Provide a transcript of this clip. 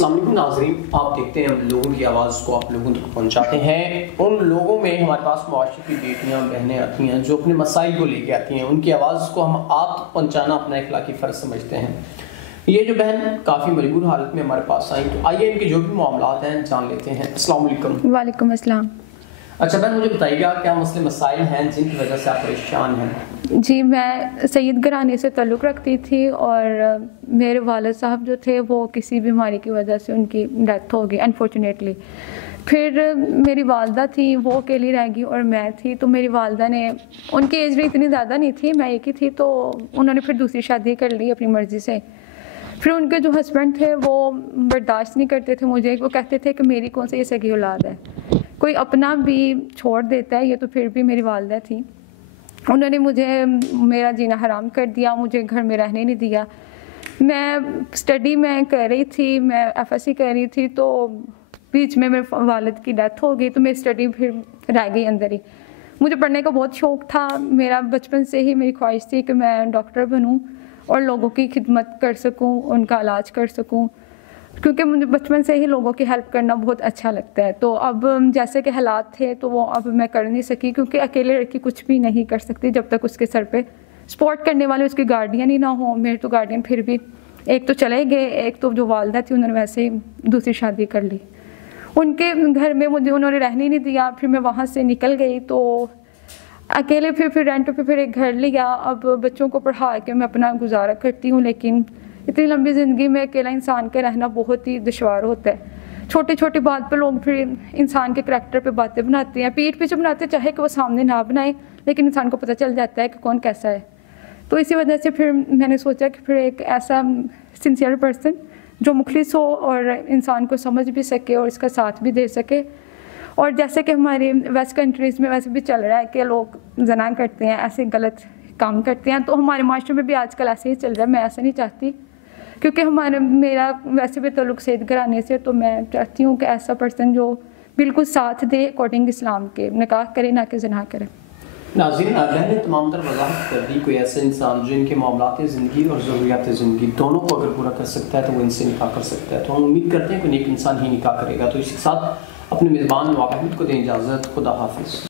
السلام علیکم ناظرین، آپ دیکھتے ہیں ہم لوگوں کی آواز کو آپ لوگوں تک پہنچاتے ہیں۔ ان لوگوں میں ہمارے پاس معاشرے کی بیٹیاں بہنیں آتی ہیں جو اپنے مسائل کو لے کے آتی ہیں، ان کی آواز کو ہم آپ تک پہنچانا اپنا اخلاقی فرض سمجھتے ہیں۔ یہ جو بہن کافی مجبور حالت میں ہمارے پاس آئیں، تو آئیے ان کے جو بھی معاملات ہیں جان لیتے ہیں۔ السلام علیکم۔ وعلیکم السلام۔ اچھا بہن، مجھے بتائیے گا کیا مسئلے مسائل ہیں جن کی وجہ سے آپ پریشان ہیں؟ جی، میں سید گھرانے سے تعلق رکھتی تھی اور میرے والد صاحب جو تھے وہ کسی بیماری کی وجہ سے ان کی ڈیتھ ہو گئی انفارچونیٹلی۔ پھر میری والدہ تھی، وہ اکیلی رہ گئی اور میں تھی، تو میری والدہ نے، ان کی ایج بھی اتنی زیادہ نہیں تھی، میں ایک ہی تھی، تو انہوں نے پھر دوسری شادی کر لی اپنی مرضی سے۔ پھر ان کے جو ہسبینڈ تھے وہ برداشت نہیں کرتے تھے مجھے، وہ کہتے تھے کہ میری کون سی یہ سگی اولاد ہے، کوئی اپنا بھی چھوڑ دیتا ہے، یہ تو پھر بھی میری والدہ تھی۔ انہوں نے مجھے میرا جینا حرام کر دیا، مجھے گھر میں رہنے نہیں دیا۔ میں اسٹڈی میں کر رہی تھی، میں ایف ایس سی کر رہی تھی، تو بیچ میں میرے والد کی ڈیتھ ہو گئی، تو میری اسٹڈی پھر رہ گئی اندر ہی۔ مجھے پڑھنے کا بہت شوق تھا، میرا بچپن سے ہی میری خواہش تھی کہ میں ڈاکٹر بنوں اور لوگوں کی خدمت کر سکوں، ان کا علاج کر سکوں، کیونکہ مجھے بچپن سے ہی لوگوں کی ہیلپ کرنا بہت اچھا لگتا ہے۔ تو اب جیسے کہ حالات تھے تو وہ اب میں کر نہیں سکی، کیونکہ اکیلے لڑکی کچھ بھی نہیں کر سکتی جب تک اس کے سر پہ سپورٹ کرنے والے اس کے گارڈین ہی نہ ہوں۔ میرے تو گارڈین پھر بھی ایک تو چلے گئے، ایک تو جو والدہ تھی انہوں نے ویسے ہی دوسری شادی کر لی۔ ان کے گھر میں مجھے انہوں نے رہنے نہیں دیا، پھر میں وہاں سے نکل گئی، تو اکیلے پھر رینٹ پہ پھر ایک گھر لیا۔ اب بچوں کو پڑھا کے میں اپنا گزارا کرتی ہوں، لیکن اتنی لمبی زندگی میں اکیلا انسان کے رہنا بہت ہی دشوار ہوتا ہے۔ چھوٹی چھوٹی بات پہ لوگ پھر انسان کے کریکٹر پہ باتیں بناتے ہیں، پیٹھ پیچھے بناتے ہیں، چاہے کہ وہ سامنے نہ بنائے، لیکن انسان کو پتہ چل جاتا ہے کہ کون کیسا ہے۔ تو اسی وجہ سے پھر میں نے سوچا کہ پھر ایک ایسا سنسیئر پرسن جو مخلص ہو اور انسان کو سمجھ بھی سکے اور اس کا ساتھ بھی دے سکے۔ اور جیسے کہ ہمارے ویسٹ کنٹریز میں ویسے بھی چل رہا ہے کہ لوگ زنا کرتے ہیں، ایسے غلط کام کرتے ہیں، تو ہمارے معاشرے میں بھی آج کل ایسے ہی چل رہا ہے۔ میں ایسا نہیں چاہتی، کیونکہ میرا ویسے بھی تعلق سید گھرانے سے، تو میں چاہتی ہوں کہ ایسا پرسن جو بالکل ساتھ دے اکارڈنگ اسلام کے، نکاح کرے نہ کہ زنا کرے۔ ناظرین، بہن نے تمام تر وضاحت کر دی۔ کوئی ایسا انسان جو ان کے معاملات زندگی اور ضروریات زندگی دونوں کو اگر پورا کر سکتا ہے تو وہ ان سے نکاح کر سکتا ہے۔ تو ہم امید کرتے ہیں کہ نیک انسان ہی نکاح کرے گا۔ تو اس کے ساتھ اپنے میزبان نواب احمد کو دیں اجازت۔ خدا حافظ۔